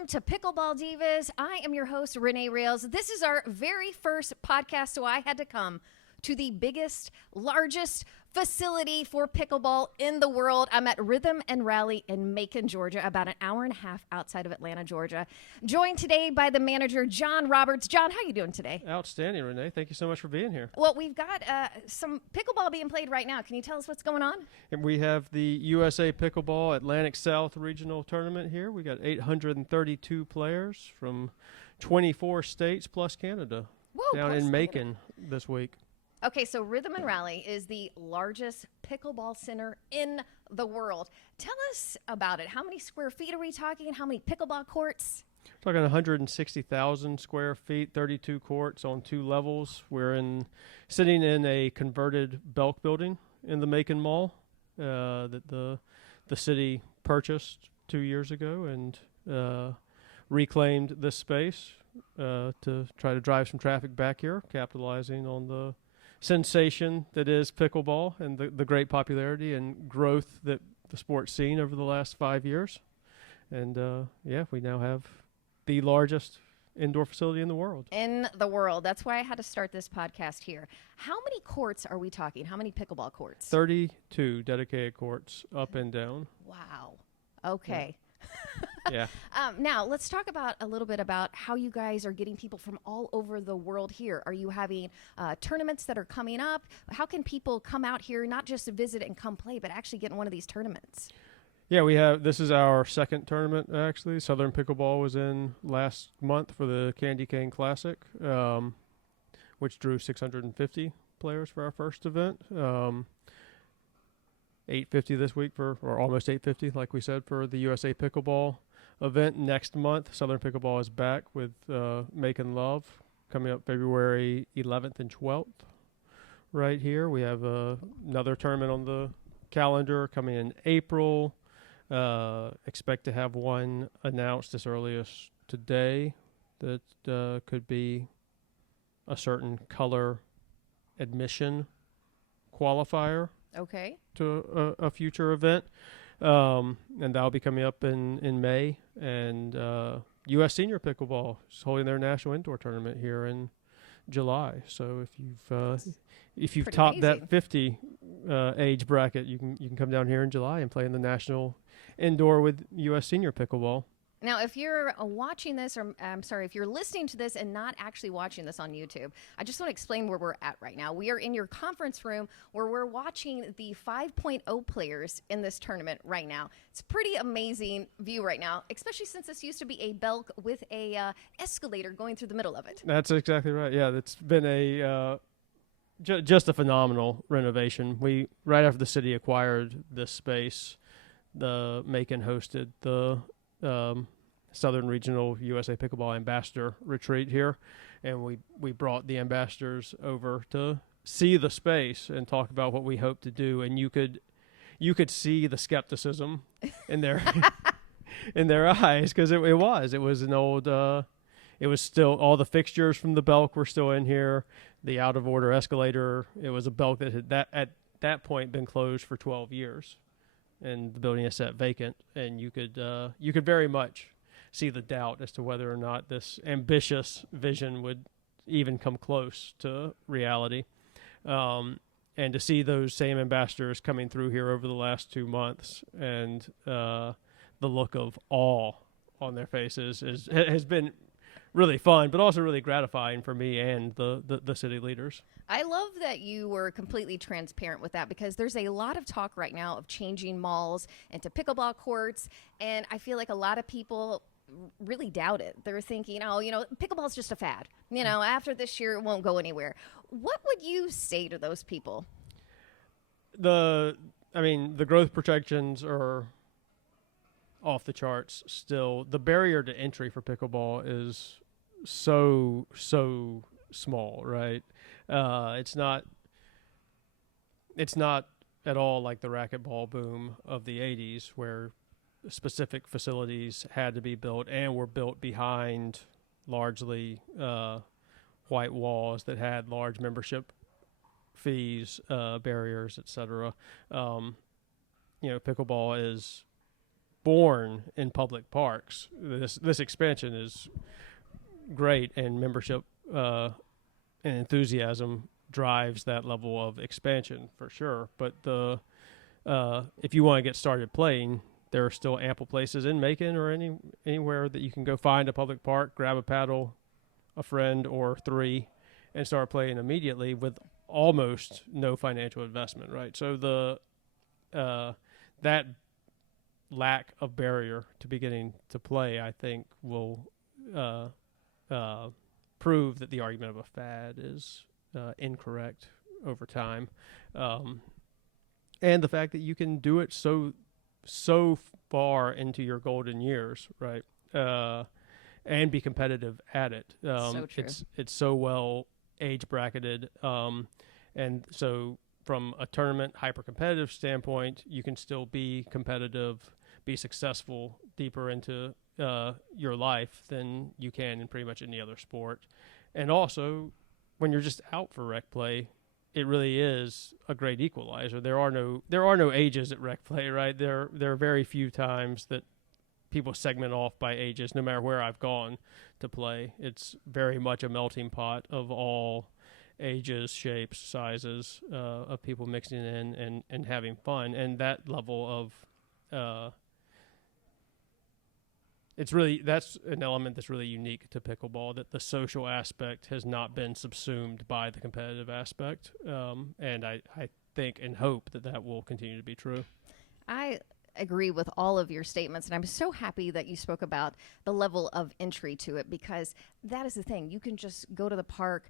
Welcome to Pickleball Divas. I am your host, Renee Rails. This is our very first podcast, so I had to come to the biggest, largest facility for pickleball in the world. I'm at Rhythm and Rally in Macon, Georgia, about an hour and a half outside of Atlanta, Georgia. Joined today by the manager, John Roberts. John, how you doing today? Outstanding, Renee. Thank you so much for being here. Well, we've got some pickleball being played right now. Can you tell us what's going on? And we have the USA Pickleball Atlantic South Regional Tournament here. We got 832 players from 24 states plus Canada down in Macon this week. Okay, so Rhythm and Rally is the largest pickleball center in the world. Tell us about it. How many square feet are we talking? How many pickleball courts? We're talking 160,000 square feet, 32 courts on 2 levels. We're sitting in a converted Belk building in the Macon Mall that the city purchased 2 years ago and reclaimed this space to try to drive some traffic back here, capitalizing on the sensation that is pickleball and the great popularity and growth that the sport's seen over the last 5 years. And we now have the largest indoor facility in the world. In the world. That's why I had to start this podcast here. How many courts are we talking? How many pickleball courts? 32 dedicated courts up and down. Wow. Okay. Yeah. Now, let's talk about a little bit about how you guys are getting people from all over the world here. Are you having tournaments that are coming up? How can people come out here, not just to visit and come play, but actually get in one of these tournaments? Yeah, this is our second tournament, actually. Southern Pickleball was in last month for the Candy Cane Classic, which drew 650 players for our first event. 850 this week or almost 850, like we said, for the USA Pickleball event next month. Southern Pickleball is back with Making Love coming up February 11th and 12th right here. We have another tournament on the calendar coming in April. Expect to have one announced as early as today that could be a certain color admission qualifier. Okay. To a future event, and that'll be coming up in May. And U.S. Senior Pickleball is holding their national indoor tournament here in July. So if you've topped amazing. that 50 age bracket, you can come down here in July and play in the national indoor with U.S. Senior Pickleball. Now, if you're watching this, or if you're listening to this and not actually watching this on YouTube, I just want to explain where we're at right now. We are in your conference room where we're watching the 5.0 players in this tournament right now. It's a pretty amazing view right now, especially since this used to be a Belk with a escalator going through the middle of it. That's exactly right. Yeah, it's been just a phenomenal renovation. Right after the city acquired this space, the Macon hosted the Southern Regional USA Pickleball Ambassador Retreat here, and we brought the ambassadors over to see the space and talk about what we hope to do. And you could see the skepticism in their in their eyes, because it was an old it was still, all the fixtures from the Belk were still in here. The out of order escalator, it was a Belk that had at that point been closed for 12 years. And the building is set vacant, and you could very much see the doubt as to whether or not this ambitious vision would even come close to reality. And to see those same ambassadors coming through here over the last 2 months, and the look of awe on their faces has been really fun, but also really gratifying for me and the city leaders. I love that you were completely transparent with that, because there's a lot of talk right now of changing malls into pickleball courts, and I feel like a lot of people really doubt it. They're thinking, pickleball's just a fad. After this year, it won't go anywhere. What would you say to those people? The growth projections are off the charts still. The barrier to entry for pickleball is so small, right? It's not at all like the racquetball boom of the 80s, where specific facilities had to be built and were built behind largely white walls that had large membership fees, barriers, etc. Pickleball is born in public parks. This expansion is great, and membership and enthusiasm drives that level of expansion for sure. But if you want to get started playing, there are still ample places in Macon or anywhere that you can go find a public park, grab a paddle, a friend or three, and start playing immediately with almost no financial investment, right? So that lack of barrier to beginning to play, I think, will prove that the argument of a fad is incorrect over time, and the fact that you can do it so far into your golden years, right? And be competitive at it. So true. It's so well age bracketed, and so from a tournament hyper competitive standpoint, you can still be competitive, be successful deeper into your life than you can in pretty much any other sport. And also, when you're just out for rec play, it really is a great equalizer. There are no ages at rec play, right? There are very few times that people segment off by ages, no matter where I've gone to play. It's very much a melting pot of all ages, shapes, sizes, of people mixing in and having fun. And that level of that's an element that's really unique to pickleball, that the social aspect has not been subsumed by the competitive aspect. And I think and hope that will continue to be true. I agree with all of your statements, and I'm so happy that you spoke about the level of entry to it, because that is the thing. You can just go to the park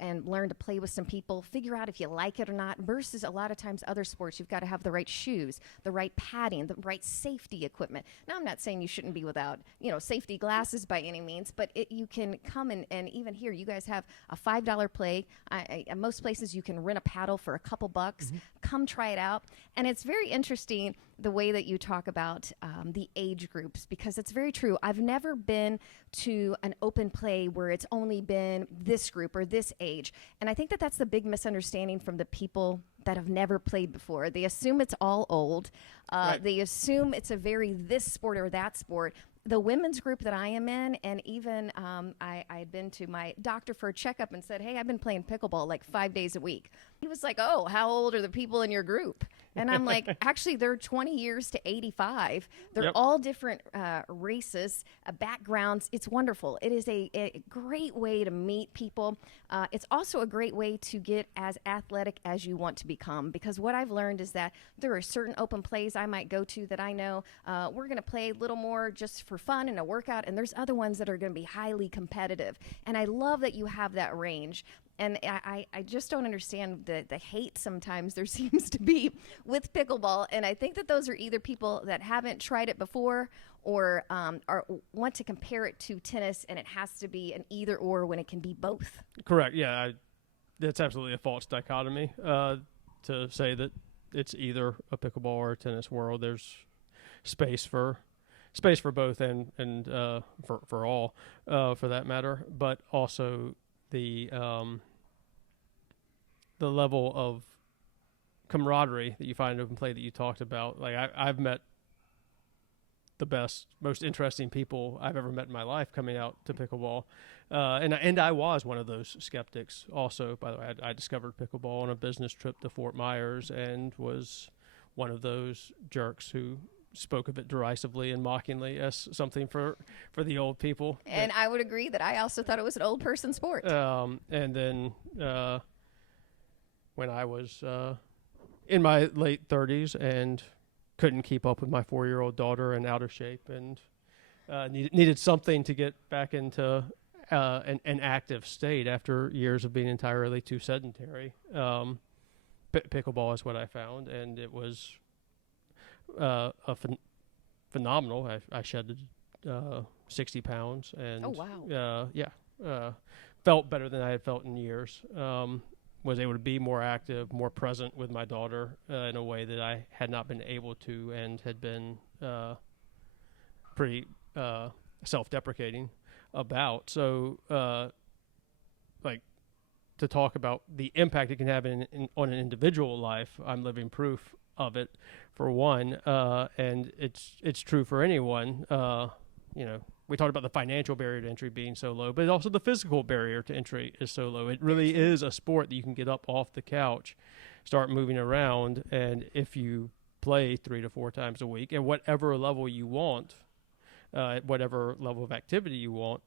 and learn to play with some people, figure out if you like it or not, versus a lot of times other sports, you've got to have the right shoes, the right padding, the right safety equipment. Now, I'm not saying you shouldn't be without, safety glasses by any means, but you can come and even here, you guys have a $5 play. At most places, you can rent a paddle for a couple bucks. Mm-hmm. Come try it out. And it's very interesting the way that you talk about the age groups, because it's very true. I've never been to an open play where it's only been this group or this age. And I think that that's the big misunderstanding from the people that have never played before. They assume it's all old. Right. They assume it's a very this sport or that sport. The women's group that I am in, and even I had been to my doctor for a checkup and said, hey, I've been playing pickleball like 5 days a week. He was like, oh, how old are the people in your group? And I'm like, actually, they're 20 years to 85. They're all different races, backgrounds. It's wonderful. It is a great way to meet people. It's also a great way to get as athletic as you want to become, because what I've learned is that there are certain open plays I might go to that I know we're going to play a little more just for fun and a workout, and there's other ones that are going to be highly competitive. And I love that you have that range. And I just don't understand the hate sometimes there seems to be with pickleball. And I think that those are either people that haven't tried it before or want to compare it to tennis, and it has to be an either or when it can be both. Correct. Yeah, that's absolutely a false dichotomy to say that it's either a pickleball or a tennis world. There's space for both and for all for that matter, but also the level of camaraderie that you find in open play that you talked about. Like I've met the best, most interesting people I've ever met in my life coming out to pickleball, and I was one of those skeptics. Also, by the way, I discovered pickleball on a business trip to Fort Myers and was one of those jerks who spoke of it derisively and mockingly as something for the old people. And I would agree that I also thought it was an old person sport. And then when I was in my late 30s and couldn't keep up with my 4-year-old daughter and out of shape and needed something to get back into an active state after years of being entirely too sedentary, pickleball is what I found, and it was phenomenal. I shedded 60 pounds and oh wow, felt better than I had felt in years. Was able to be more active, more present with my daughter in a way that I had not been able to, and had been pretty self-deprecating about. So, like, to talk about the impact it can have on an individual life, I'm living proof of it, for one, and it's true for anyone. We talked about the financial barrier to entry being so low, but also the physical barrier to entry is so low. It really is a sport that you can get up off the couch, start moving around, and if you play 3 to 4 times a week at whatever level you want, at whatever level of activity you want,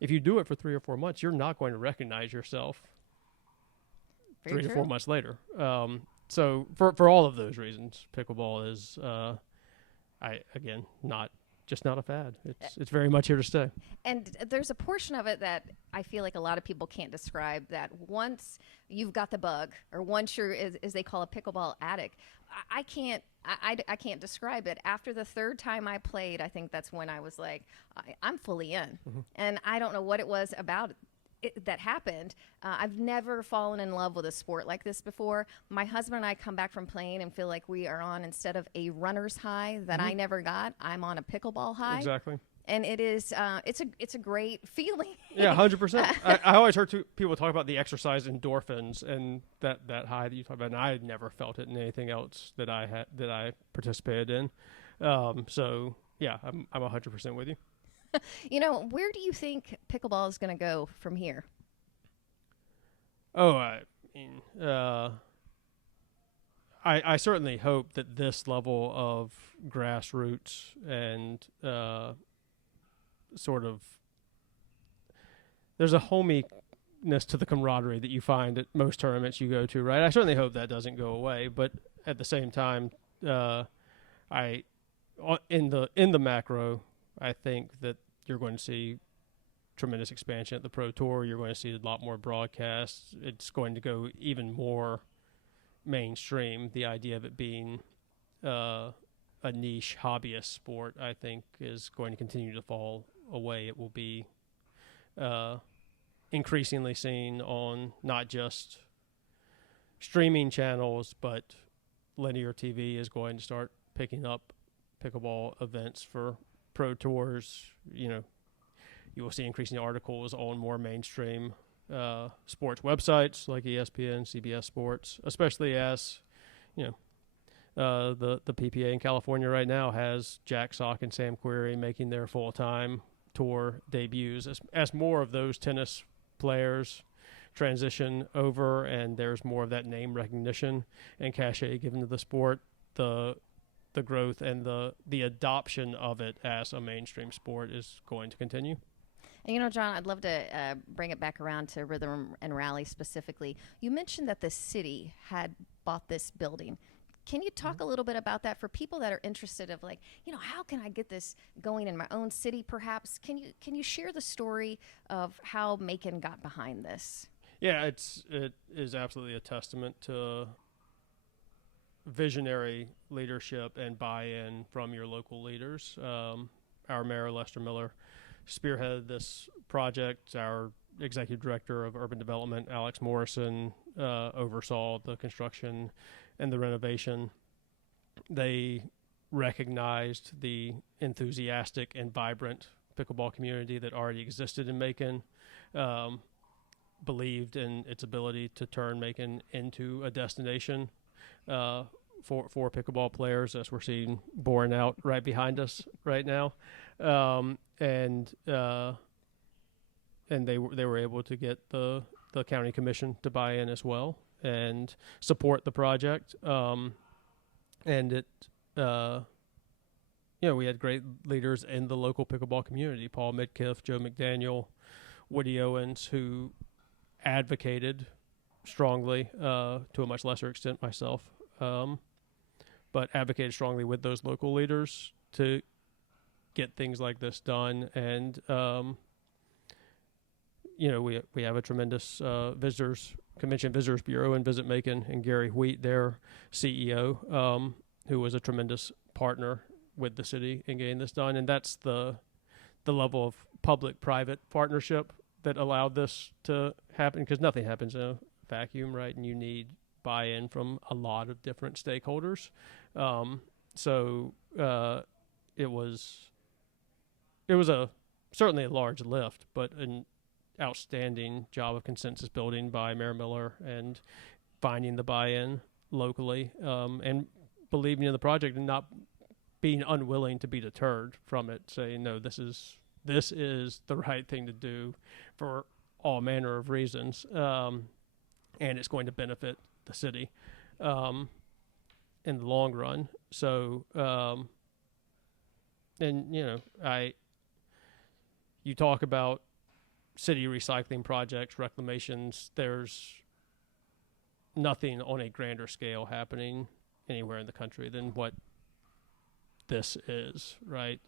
if you do it for 3 or 4 months, you're not going to recognize yourself Very 3 true. to 4 months later. So for all of those reasons, pickleball is, not a fad. It's very much here to stay. And there's a portion of it that I feel like a lot of people can't describe, that once you've got the bug, or once you're, as they call a pickleball addict, I can't describe it. After the third time I played, I think that's when I was like, I'm fully in. Mm-hmm. And I don't know what it was about it that happened. I've never fallen in love with a sport like this before. My husband and I come back from playing and feel like we are on, instead of a runner's high that I never got, I'm on a pickleball high. Exactly. And it is, it's a great feeling. Yeah, 100%. I always heard people talk about the exercise endorphins and that high that you talk about, and I had never felt it in anything else that I participated in. So yeah, I'm 100% with you. Where do you think pickleball is going to go from here? Oh, I mean, I certainly hope that this level of grassroots and sort of, there's a hominess to the camaraderie that you find at most tournaments you go to, right? I certainly hope that doesn't go away, but at the same time, in the macro, I think that you're going to see tremendous expansion at the Pro Tour. You're going to see a lot more broadcasts. It's going to go even more mainstream. The idea of it being a niche hobbyist sport, I think, is going to continue to fall away. It will be increasingly seen on not just streaming channels, but linear TV is going to start picking up pickleball events for Pro Tours. You will see increasing articles on more mainstream sports websites like ESPN, CBS Sports, especially as the PPA in California right now has Jack Sock and Sam Querrey making their full-time tour debuts. As more of those tennis players transition over and there's more of that name recognition and cachet given to the sport, the growth and the adoption of it as a mainstream sport is going to continue. And John, I'd love to bring it back around to Rhythm and Rally specifically. You mentioned that the city had bought this building. Can you talk a little bit about that for people that are interested of how can I get this going in my own city perhaps? Can you share the story of how Macon got behind this? Yeah, it is absolutely a testament to visionary leadership and buy-in from your local leaders. Our mayor, Lester Miller, spearheaded this project. Our executive director of urban development, Alex Morrison, oversaw the construction and the renovation. They recognized the enthusiastic and vibrant pickleball community that already existed in Macon, believed in its ability to turn Macon into a destination for pickleball players, as we're seeing borne out right behind us right now, and they were able to get the county commission to buy in as well and support the project. And it, we had great leaders in the local pickleball community: Paul Midkiff, Joe McDaniel, Woody Owens, who advocated strongly, to a much lesser extent myself, but advocated strongly with those local leaders to get things like this done. And we have a tremendous convention visitors bureau in Visit Macon, and Gary Wheat, their CEO, who was a tremendous partner with the city in getting this done. And that's the level of public-private partnership that allowed this to happen, because nothing happens in a vacuum, right? And you need buy-in from a lot of different stakeholders. So it was certainly a large lift, but an outstanding job of consensus building by Mayor Miller and finding the buy-in locally, and believing in the project and not being unwilling to be deterred from it, saying, no, this is the right thing to do for all manner of reasons, and it's going to benefit the city in the long run. So, and you talk about city recycling projects, reclamations. There's nothing on a grander scale happening anywhere in the country than what this is, right?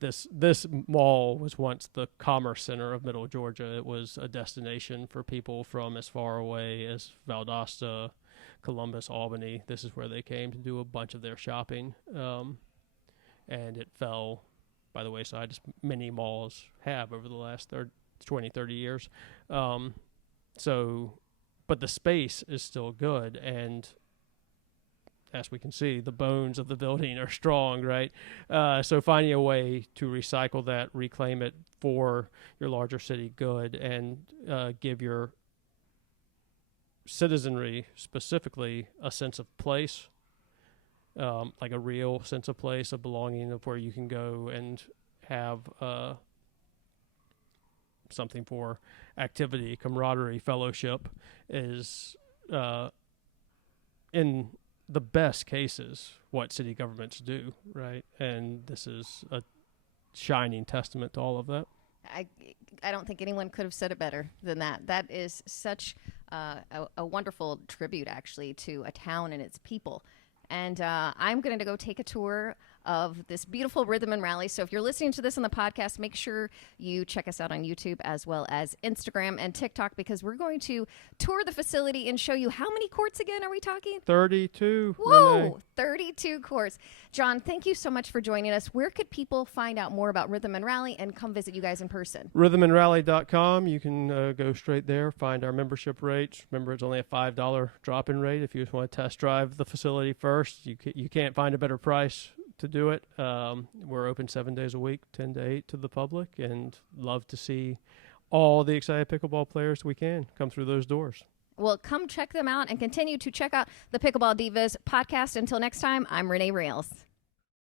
This mall was once the commerce center of Middle Georgia. It was a destination for people from as far away as Valdosta, Columbus, Albany. This is where they came to do a bunch of their shopping, and it fell by the wayside, as many malls have over the last 20, 30 years. But the space is still good, and as we can see, the bones of the building are strong, right? So finding a way to recycle that, reclaim it for your larger city good, and give your citizenry specifically a sense of place, like a real sense of place, of belonging, of where you can go and have something for activity, camaraderie, fellowship, is in the best cases what city governments do, right? And this is a shining testament to all of that. I don't think anyone could have said it better than that. That is such a wonderful tribute, actually, to a town and its people. And I'm going to go take a tour of this beautiful Rhythm and Rally. So if you're listening to this on the podcast, make sure you check us out on YouTube as well as Instagram and TikTok, because we're going to tour the facility and show you how many courts again are we talking? 32. Whoa, Renee. 32 courts. John, thank you so much for joining us. Where could people find out more about Rhythm and Rally and come visit you guys in person? Rhythmandrally.com. You can go straight there, find our membership rates. Remember, it's only a $5 drop-in rate if you just want to test drive the facility first. You can't find a better price to do it. We're open 7 days a week, 10 to 8 to the public, and love to see all the excited pickleball players we can come through those doors. Well, come check them out and continue to check out the Pickleball Divas podcast. Until next time, I'm Renee Rails.